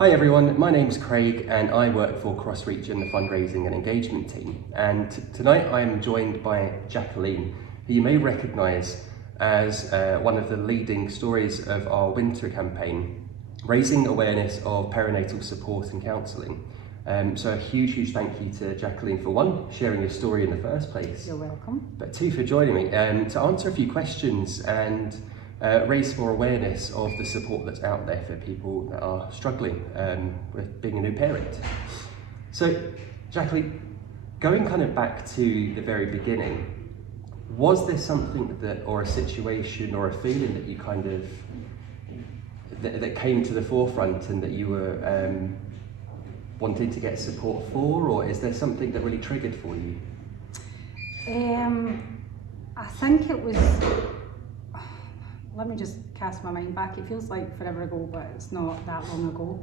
Hi everyone, my name's Craig and I work for CrossReach in the fundraising and engagement team. And tonight I'm joined by Jacqueline, who you may recognise as one of the leading stories of our winter campaign, raising awareness of perinatal support and counselling. So a huge thank you to Jacqueline for one, sharing your story in the first place. You're welcome. But two, for joining me to answer a few questions and raise more awareness of the support that's out there for people that are struggling with being a new parent. So, Jacqueline, going kind of back to the very beginning, was there something that, or a situation or a feeling that you kind of, that came to the forefront and that you were wanting to get support for, or is there something that really triggered for you? I think it was, let me just cast my mind back. It feels like forever ago, but it's not that long ago.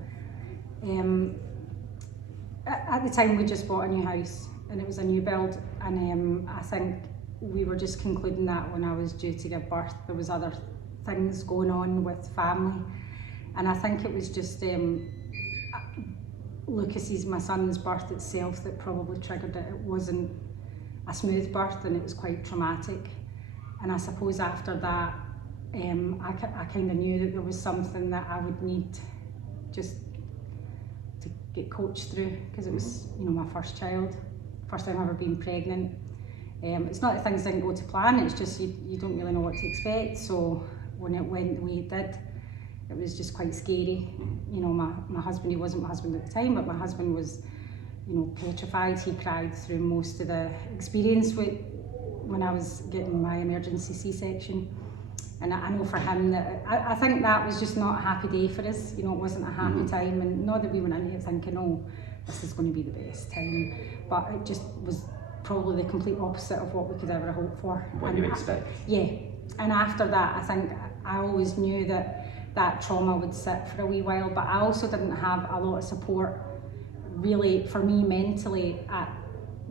At the time we just bought a new house and it was a new build, and I think we were just concluding that when I was due to give birth there was other things going on with family, and I think it was just Lucas's, my son's birth itself, that probably triggered it. It wasn't a smooth birth and it was quite traumatic, and I suppose after that I kind of knew that there was something that I would need just to get coached through, because it was, you know, my first child, first time ever being pregnant. It's not that things didn't go to plan, it's just you don't really know what to expect. So when it went the way it did, it was just quite scary. You know, my husband, he wasn't my husband at the time, but my husband was, you know, petrified. He cried through most of the experience when I was getting my emergency C-section. And I know for him that, I think that was just not a happy day for us. You know, it wasn't a happy time, and not that we went in here thinking, oh, this is going to be the best time, but it just was probably the complete opposite of what we could ever hope for. What you expect. Yeah, and after that, I think I always knew that trauma would sit for a wee while, but I also didn't have a lot of support really for me mentally at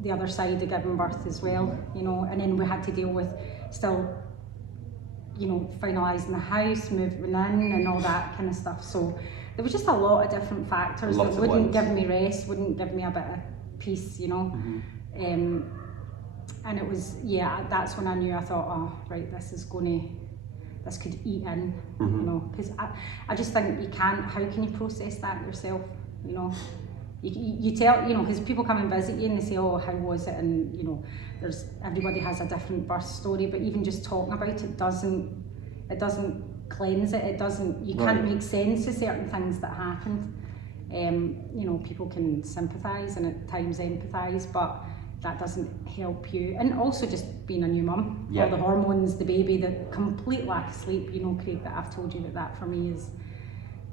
the other side of giving birth as well, you know, and then we had to deal with still, you know, finalising the house, moving in and all that kind of stuff. So there was just a lot of different factors that wouldn't give me rest, wouldn't give me a bit of peace, you know. And it was, yeah, that's when I knew, I thought, oh, right, this could eat in, you know, because I just think you can't, how can you process that yourself, you know? You tell, you know, because people come and visit you and they say, oh, how was it? And, you know, everybody has a different birth story, but even just talking about it doesn't cleanse it. It doesn't, you can't make sense of certain things that happened. You know, people can sympathise and at times empathise, but that doesn't help you. And also just being a new mum, all the hormones, the baby, the complete lack of sleep, you know, Craig, that I've told you that for me is,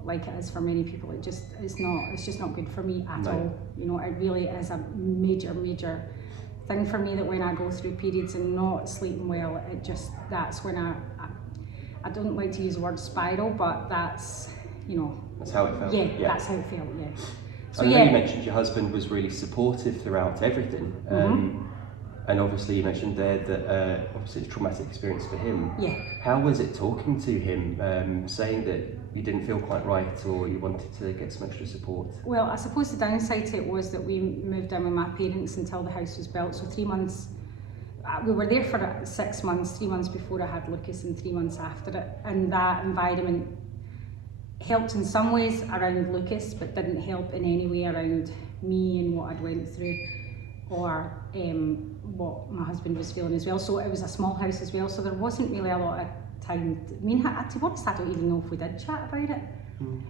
like it is for many people, it's just not good for me at all. You know, it really is a major thing for me, that when I go through periods and not sleeping well, that's when I don't like to use the word spiral, but that's, you know, that's how it felt. Yeah, that's how it felt. Yeah. So I know you mentioned your husband was really supportive throughout everything. And obviously you mentioned there that obviously it's a traumatic experience for him. Yeah. How was it talking to him, saying that you didn't feel quite right or you wanted to get some extra support? Well, I suppose the downside to it was that we moved in with my parents until the house was built, so 3 months, we were there for 6 months, 3 months before I had Lucas and 3 months after it, and that environment helped in some ways around Lucas, but didn't help in any way around me and what I'd went through, or what my husband was feeling as well. So it was a small house as well, so there wasn't really a lot of time. I mean, to be honest, I don't even know if we did chat about it.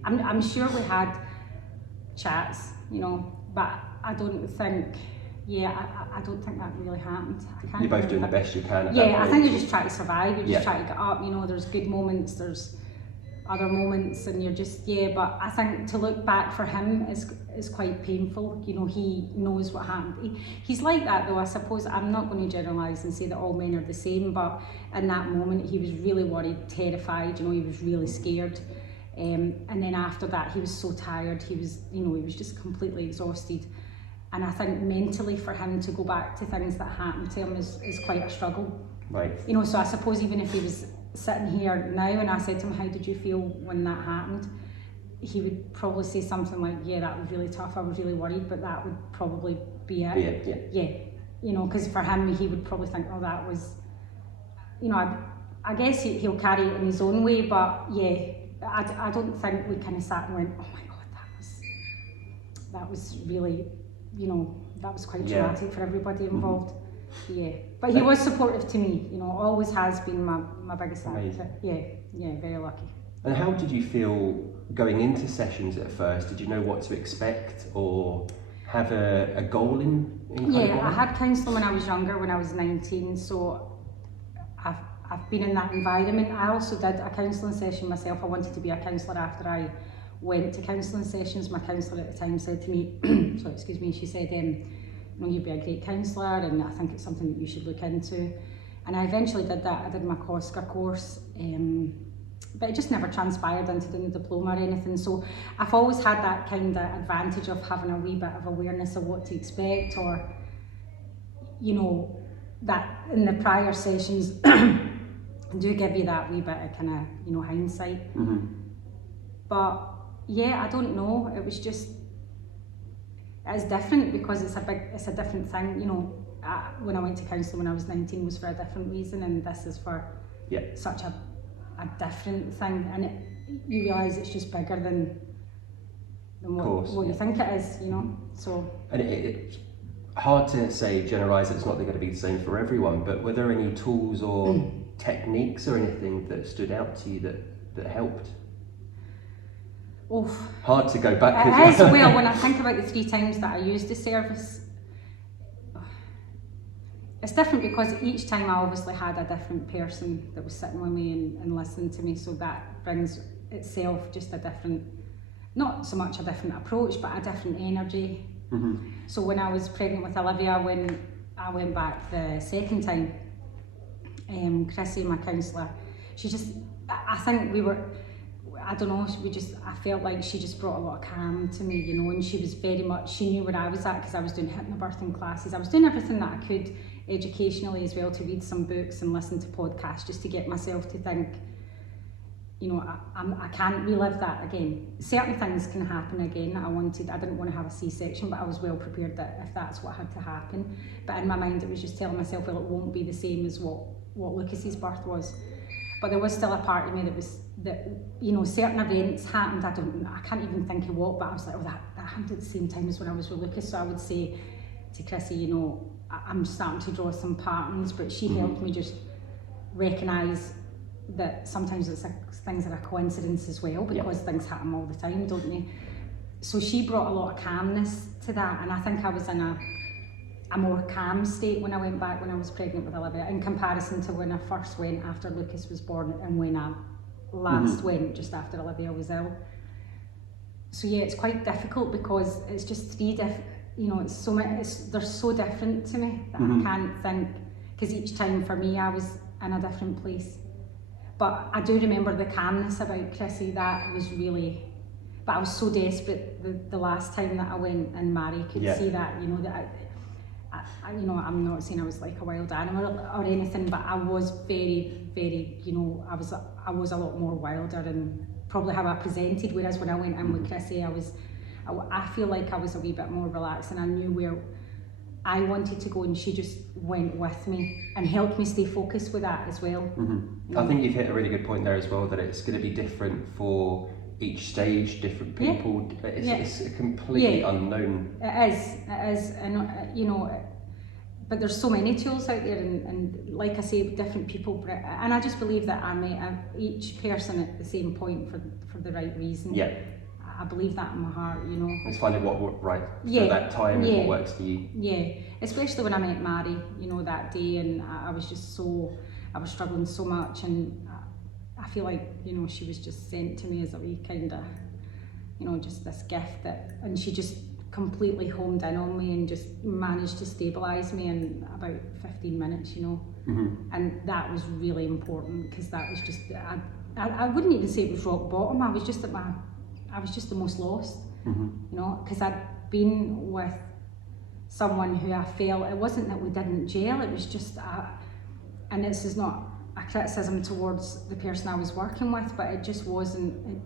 I'm sure we had chats, you know, but I don't think, I don't think that really happened. You're both doing the best you can. I think you just try to survive, you just try to get up, you know, there's good moments, there's other moments, and you're just, but I think to look back for him is quite painful. You know, he knows what happened. He's like that though, I suppose. I'm not going to generalise and say that all men are the same, but in that moment he was really worried, terrified, you know, he was really scared. And then after that he was so tired, he was just completely exhausted. And I think mentally for him to go back to things that happened to him is quite a struggle. Right. You know, so I suppose even if he was sitting here now and I said to him, how did you feel when that happened? he would probably say something like, yeah, that was really tough, I was really worried, but that would probably be it. Yeah. You know, because for him, he would probably think, oh, that was, you know, I guess he'll carry it in his own way, but yeah, I don't think we kind of sat and went, oh my God, that was really, you know, that was quite traumatic for everybody involved. Yeah, but he was supportive to me, you know, always has been my biggest advocate. Yeah, very lucky. And how did you feel going into sessions at first? Did you know what to expect or have a goal in Yeah, I had counselling when I was younger, when I was 19, so I've been in that environment. I also did a counselling session myself. I wanted to be a counsellor after I went to counselling sessions. My counsellor at the time said to me, she said, you know, you'd be a great counsellor and I think it's something that you should look into. And I eventually did that. I did my COSCA course, but it just never transpired into doing the diploma or anything. So I've always had that kind of advantage of having a wee bit of awareness of what to expect, or, you know, that in the prior sessions do give you that wee bit of kind of, you know, hindsight. But yeah, I don't know, it was just, it's different because it's a different thing, you know. When I went to counselling when I was 19 was for a different reason, and this is for such a different thing, and you realise it's just bigger than what you think it is, you know. So, and it's hard to say, generalise, it's not going to be the same for everyone, but were there any tools or techniques or anything that stood out to you that helped? Hard to go back. It is. Well, when I think about the 3 times that I used the service, it's different because each time I obviously had a different person that was sitting with me and listening to me, so that brings itself just a different, not so much a different approach, but a different energy. So when I was pregnant with Olivia, when I went back the second time, Chrissy, my counsellor, she just, I think we were, I don't know, I felt like she just brought a lot of calm to me, you know, and she was very much, she knew where I was at because I was doing hypnobirthing classes. I was doing everything that I could educationally as well, to read some books and listen to podcasts just to get myself to think, you know, I can't relive that again. Certain things can happen again. I didn't want to have a C-section, but I was well prepared that if that's what had to happen. But in my mind, it was just telling myself, well, it won't be the same as what Lucas's birth was. But there was still a part of me that you know, certain events happened. I can't even think of what, but I was like, oh, that happened at the same time as when I was with Lucas. So I would say to Chrissy, you know, I'm starting to draw some patterns, but she helped me just recognise that sometimes things are a coincidence as well, because things happen all the time, don't they? So she brought a lot of calmness to that, and I think I was in a more calm state when I went back when I was pregnant with Olivia, in comparison to when I first went after Lucas was born and when I last went just after Olivia was ill. So yeah, it's quite difficult because it's just 3 different, you know, it's so many, they're so different to me that I can't think, because each time for me I was in a different place. But I do remember the calmness about Chrissy, that was really, but I was so desperate the last time that I went, and Mary could see that, you know, that I, you know, I'm not saying I was like a wild animal or anything, but I was very, very, you know, I was a lot more wilder and probably how I presented, whereas when I went in with Chrissy, I feel like I was a wee bit more relaxed and I knew where I wanted to go, and she just went with me and helped me stay focused with that as well. I think you've hit a really good point there as well, that it's going to be different for each stage, different people. It's a completely unknown. It is, and you know, but there's so many tools out there, and like I say, different people, and I just believe that I met each person at the same point for the right reason. I believe that in my heart, you know. It's finding what worked right for that time and what works for you. Yeah, especially when I met Mary, you know, that day, and I was struggling so much, and I feel like, you know, she was just sent to me as a wee kind of, you know, just this gift and she just completely homed in on me and just managed to stabilise me in about 15 minutes, you know. And that was really important, because that was just, I wouldn't even say it was rock bottom. I was just the most lost, you know, because I'd been with someone who I felt, it wasn't that we didn't gel, it was just, and this is not a criticism towards the person I was working with, but it just wasn't,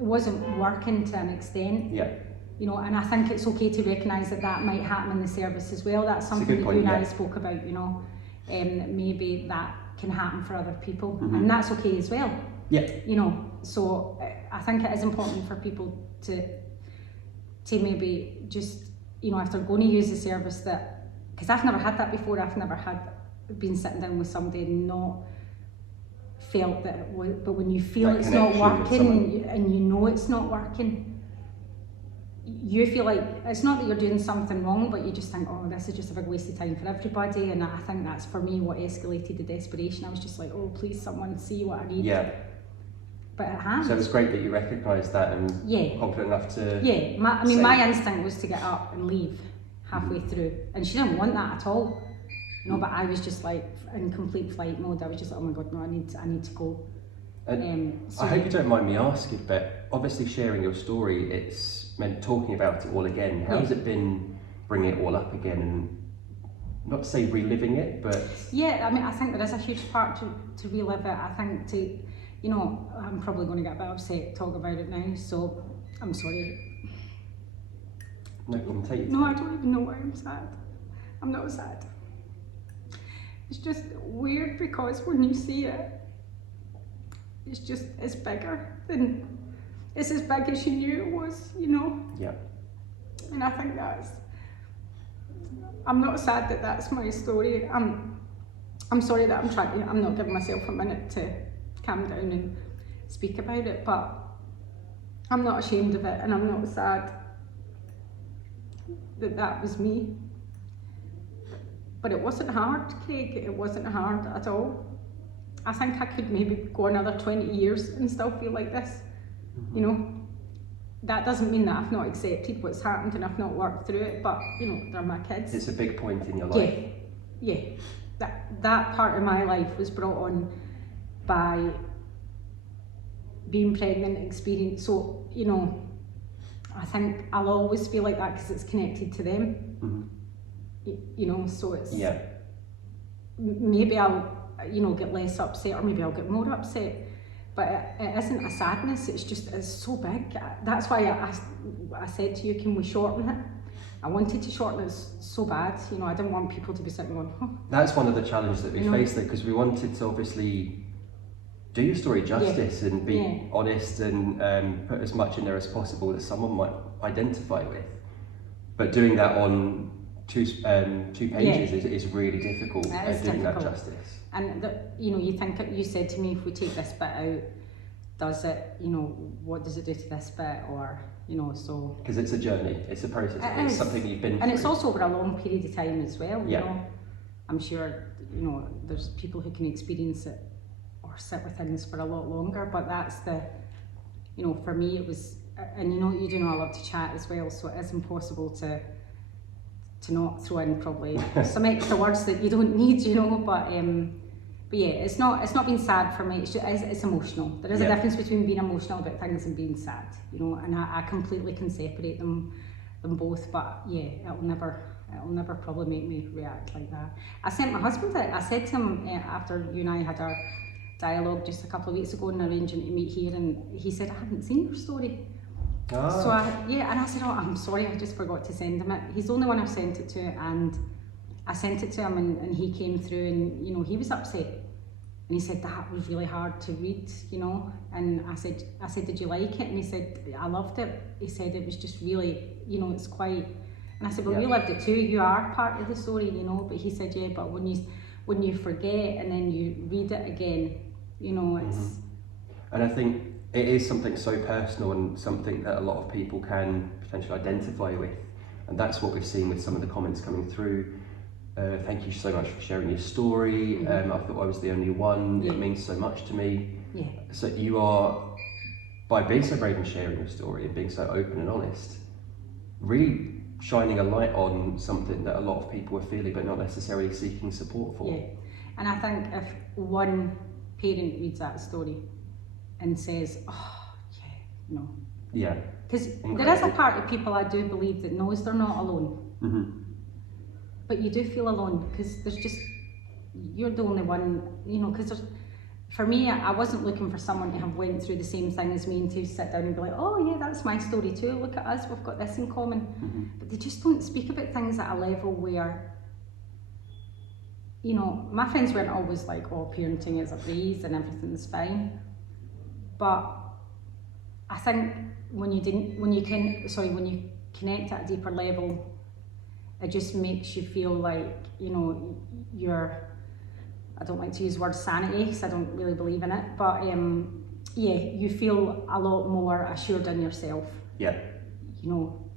wasn't working to an extent. Yeah. You know, and I think it's okay to recognise that that might happen in the service as well. That's something that you and I spoke about, you know, that maybe that can happen for other people, and that's okay as well. Yeah. You know, so I think it is important for people to maybe just, you know, if they're going to use the service, that, because I've never had that before. I've never been sitting down with somebody and not felt that it was, but when you feel that it's not working and you know it's not working, you feel like it's not that you're doing something wrong, but you just think, oh, this is just a big waste of time for everybody. And I think that's for me what escalated the desperation. I was just like, oh, please, someone see what I need. Yeah. But it has. So it was great that you recognised that and confident enough to. Yeah, my instinct was to get up and leave halfway through, and she didn't want that at all. No, but I was just like in complete flight mode. I was just like, oh my god, no, I need to go. So I hope you don't mind me asking, but obviously sharing your story, it's meant talking about it all again. How has it been bringing it all up again, and not to say reliving it, but yeah, I mean, I think there is a huge part to relive it. I think you know, I'm probably going to get a bit upset talk about it now, so I'm sorry. No, take no, I don't even know why I'm sad. I'm not sad. It's just weird because when you see it, it's bigger than, it's as big as you knew it was, you know? Yeah. And I think I'm not sad that that's my story. I'm sorry that I'm not giving myself a minute to calm down and speak about it, but I'm not ashamed of it, and I'm not sad that was me. But it wasn't hard, Craig, it wasn't hard at all. I think I could maybe go another 20 years and still feel like this, you know. That doesn't mean that I've not accepted what's happened and I've not worked through it, but, you know, they're my kids. It's a big point in your life. Yeah. That part of my life was brought on by being pregnant experience, so, you know, I think I'll always feel like that because it's connected to them. You know, so it's maybe I'll, you know, get less upset, or maybe I'll get more upset, but it isn't a sadness, it's so big. That's why I said to you, can we shorten it? I wanted to shorten it so bad, you know. I didn't want people to be sitting going, oh. That's one of the challenges that we faced, because we wanted to obviously do your story justice and be honest and put as much in there as possible that someone might identify with, but doing that on two pages is really difficult at doing that justice. And you know, you said to me, if we take this bit out, does it, you know, what does it do to this bit, or, you know, so. Because it's a journey, it's a process, it's something you've been through. And it's also over a long period of time as well, you know. I'm sure, you know, there's people who can experience it or sit within this for a lot longer, but that's you know, for me it was, and you know I love to chat as well, so it is impossible to not throw in probably some extra words that you don't need, you know, but yeah, it's not been sad for me, it's emotional. There is a difference between being emotional about things and being sad, you know, and I completely can separate them both, but yeah, it'll never probably make me react like that. I sent my husband it. I said to him after you and I had our dialogue just a couple of weeks ago and arranging to meet here, and he said, I hadn't seen your story. So and I said, oh, I'm sorry, I just forgot to send him it. He's the only one I've sent it to, and I sent it to him, and he came through, and, you know, he was upset, and he said that was really hard to read, you know. And I said, did you like it? And he said, I loved it. He said it was just really, you know, it's quite. And I said, well, you lived it too. You are part of the story, you know. But he said, yeah, but when you forget and then you read it again, you know, it's. And I think it is something so personal and something that a lot of people can potentially identify with, and that's what we've seen with some of the comments coming through. Thank you so much for sharing your story. I thought I was the only one. It means so much to me. So you are, by being so brave and sharing your story and being so open and honest, really shining a light on something that a lot of people are feeling but not necessarily seeking support for. And I think if one parent reads that story and says, oh, no. Because there is a part of people, I do believe, that knows they're not alone. But you do feel alone, because there's just, you're the only one, you know, because for me, I wasn't looking for someone to have went through the same thing as me and to sit down and be like, oh yeah, that's my story too, look at us, we've got this in common. But they just don't speak about things at a level where, you know, my friends weren't always like, oh, parenting is a breeze and everything's fine. But I think when you connect at a deeper level, it just makes you feel like, you know, I don't like to use the word sanity because I don't really believe in it, but yeah, you feel a lot more assured in yourself. Yeah. You know,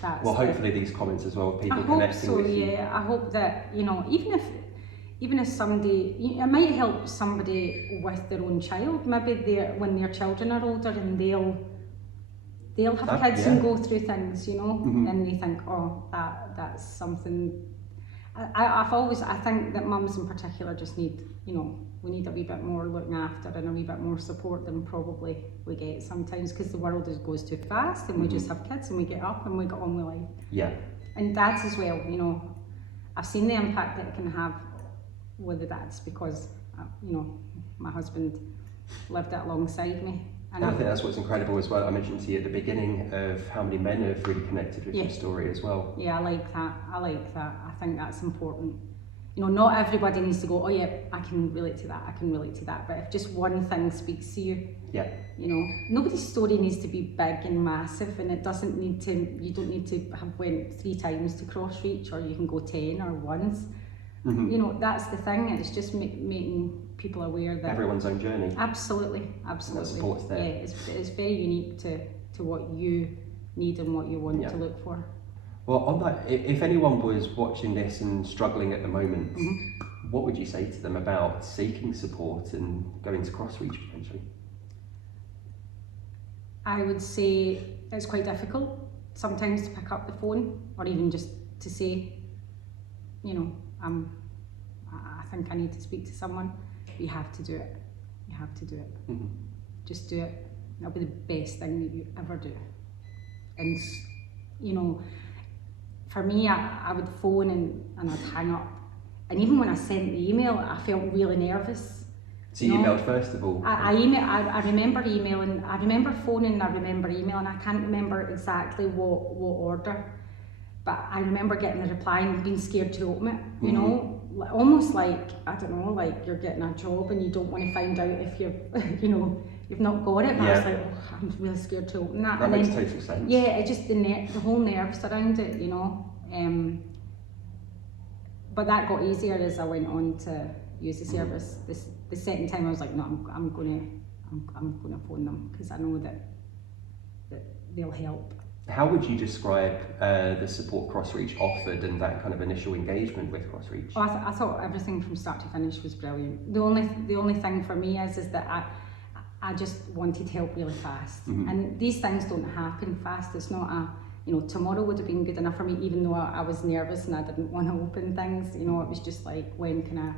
that's well, hopefully these comments as well, people connecting with you. Yeah, I hope that, you know, even if somebody, it might help somebody with their own child, maybe when their children are older and they'll have kids and go through things, you know, and they think, oh, that's something. I think that mums in particular just need, you know, we need a wee bit more looking after and a wee bit more support than probably we get sometimes, because the world goes too fast and we just have kids and we get up and we get on with life. Yeah. And dads as well, you know, I've seen the impact that it can have with the dads because, you know, my husband lived it alongside me. And I think that's what's incredible as well. I mentioned to you at the beginning of how many men have really connected with your story as well. Yeah, I like that. I think that's important. You know, not everybody needs to go, oh yeah, I can relate to that. But if just one thing speaks to you, yeah, you know, nobody's story needs to be big and massive, and you don't need to have went 3 times to CrossReach, or you can go 10 or once. You know, that's the thing. It's just making people aware that everyone's own journey. Absolutely. And the support's there. Yeah, it's very unique to what you need and what you want to look for. Well, on that, if anyone was watching this and struggling at the moment, what would you say to them about seeking support and going to CrossReach potentially? I would say it's quite difficult sometimes to pick up the phone, or even just to say, you know, I think I need to speak to someone. You have to do it. You have to do it. Just do it. That'll be the best thing that you ever do. And, you know, for me, I would phone and I'd hang up. And even when I sent the email, I felt really nervous. So you emailed first of all? I remember emailing, I remember phoning, I remember emailing. I can't remember exactly what order. But I remember getting the reply and being scared to open it, you know, almost like, I don't know, like you're getting a job and you don't want to find out if you've, you know, you've not got it. But I was like, oh, I'm really scared to open that. That makes total sense. Yeah, it just, the whole nerves around it, you know. But that got easier as I went on to use the service. The second time I was like, no, I'm gonna phone them because I know that they'll help. How would you describe the support CrossReach offered and that kind of initial engagement with CrossReach? Oh, I thought everything from start to finish was brilliant. The only thing for me is that I just wanted help really fast. And these things don't happen fast. It's not you know, tomorrow would have been good enough for me, even though I was nervous and I didn't want to open things. You know, it was just like, when can I,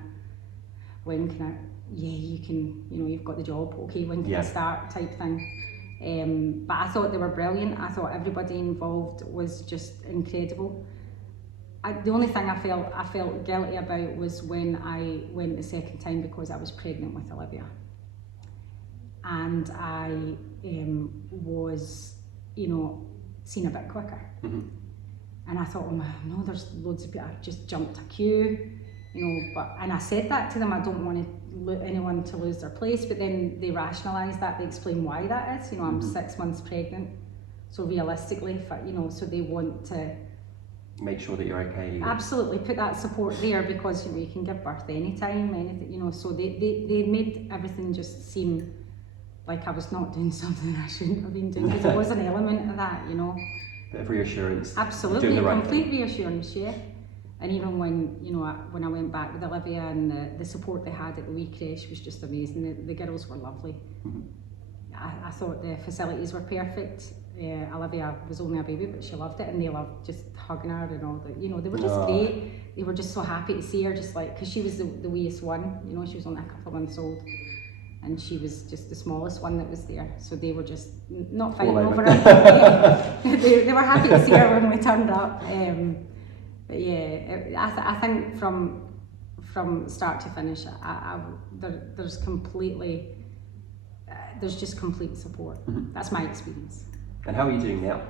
yeah, you can, you know, you've got the job, okay, when can I start type thing. But I thought they were brilliant. I thought everybody involved was just incredible. The only thing I felt guilty about was when I went the second time, because I was pregnant with Olivia. And I was, you know, seen a bit quicker. And I thought, oh no, there's loads of people. I just jumped a queue, you know, and I said that to them, I don't want anyone to lose their place, but then they rationalise that, they explain why that is. You know, I'm 6 months pregnant, so realistically, you know, so they want to make sure that you're okay. Absolutely, put that support there, because you know, you can give birth anytime, anything, you know, so they made everything just seem like I was not doing something I shouldn't have been doing, because there was an element of that, you know. Bit of reassurance. Absolutely, doing the right complete thing. Reassurance, yeah. And even when, you know, when I went back with Olivia, and the support they had at the wee creche was just amazing. The girls were lovely. I thought the facilities were perfect. Olivia was only a baby, but she loved it, and they loved just hugging her and all that. You know, they were just great. They were just so happy to see her, just like, because she was the weeest one. You know, she was only a couple of months old, and she was just the smallest one that was there. So they were just not fighting over her. they were happy to see her when we turned up. But yeah, I think from from start to finish. There's just complete support. That's my experience. And how are you doing now?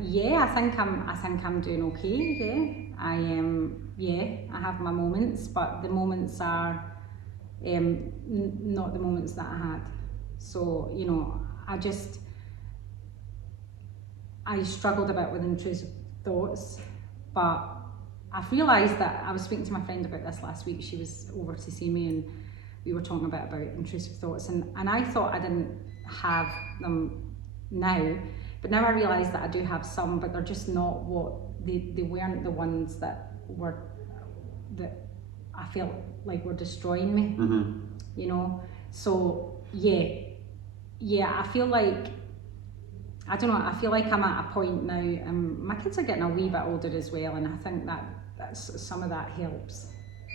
Yeah, I think I'm doing okay. Yeah, I have my moments, but the moments are not the moments that I had. So, you know, I struggled a bit with intrusive thoughts, but I've realised that I was speaking to my friend about this last week. She was over to see me and we were talking about intrusive thoughts, and I thought I didn't have them now, but now I realise that I do have some, but they're just not they weren't the ones that I felt like were destroying me. You know, so yeah, I feel like, I don't know, I feel like I'm at a point now, my kids are getting a wee bit older as well, and I think that's some of that helps.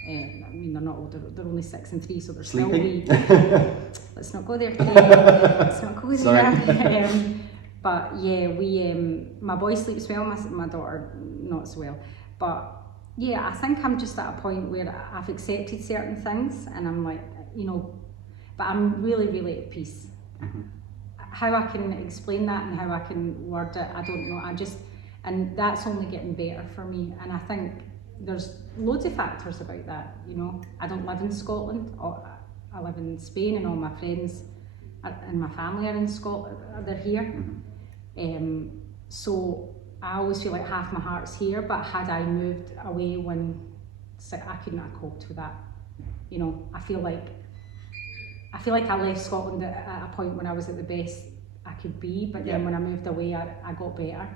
I mean, they're not older, they're only 6 and 3, so they're Sleeping? still wee. Let's not go there today. Let's not go there. But yeah, my boy sleeps well, my daughter not so well. But yeah, I think I'm just at a point where I've accepted certain things, and I'm like, you know, but I'm really, really at peace. How I can explain that and how I can word it, I don't know. And that's only getting better for me. And I think there's loads of factors about that, you know. I don't live in Scotland, I live in Spain, and all my friends and my family are in Scotland, they're here. So I always feel like half my heart's here, but had I moved away I couldn't have coped with that. You know, I feel like I left Scotland at a point when I was at the best I could be, but then when I moved away, I got better.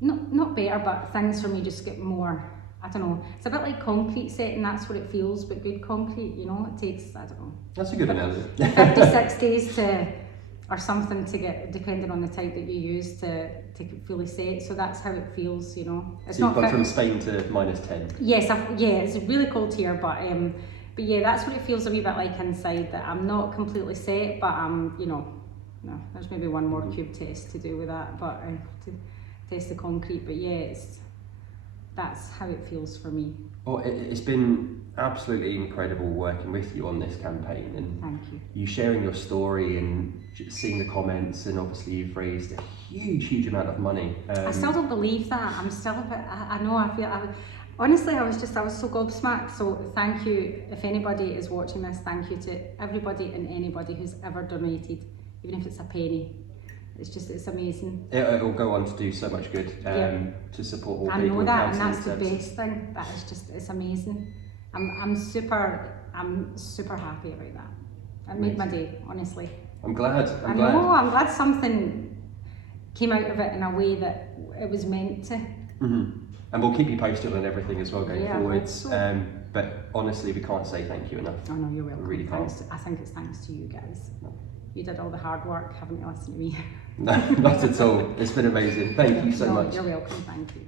Not better, but things for me just get more, I don't know, it's a bit like concrete setting, that's what it feels, but good concrete, you know, it takes, I don't know. That's a good analogy. 56 days or something to get, depending on the type that you use to fully set, so that's how it feels, you know. It's so you've gone from Spain to -10? Yes, it's really cold here, but yeah, that's what it feels a wee bit like inside, that I'm not completely set, but I'm, you know, no, there's maybe one more cube test to do with that, but to test the concrete, but yeah, that's how it feels for me. Well, it's been absolutely incredible working with you on this campaign, and thank you. You sharing your story and seeing the comments, and obviously you've raised a huge amount of money. I still don't believe that. I'm still a bit, I know, honestly, I was so gobsmacked, so thank you. If anybody is watching this, thank you to everybody and anybody who's ever donated, even if it's a penny. It's amazing. It'll go on to do so much good, to support all people. I know that, and that's services. the best thing. That is just, it's amazing. I'm super happy about that. It made my day, honestly. I'm glad. I'm glad something came out of it in a way that it was meant to. And we'll keep you posted on everything as well going forwards. So. But honestly, we can't say thank you enough. Oh no, you're welcome. We really can't. I think it's thanks to you guys. No. You did all the hard work, haven't you, listened to me? No, not at all. It's been amazing. Thank you so much. You're welcome, thank you.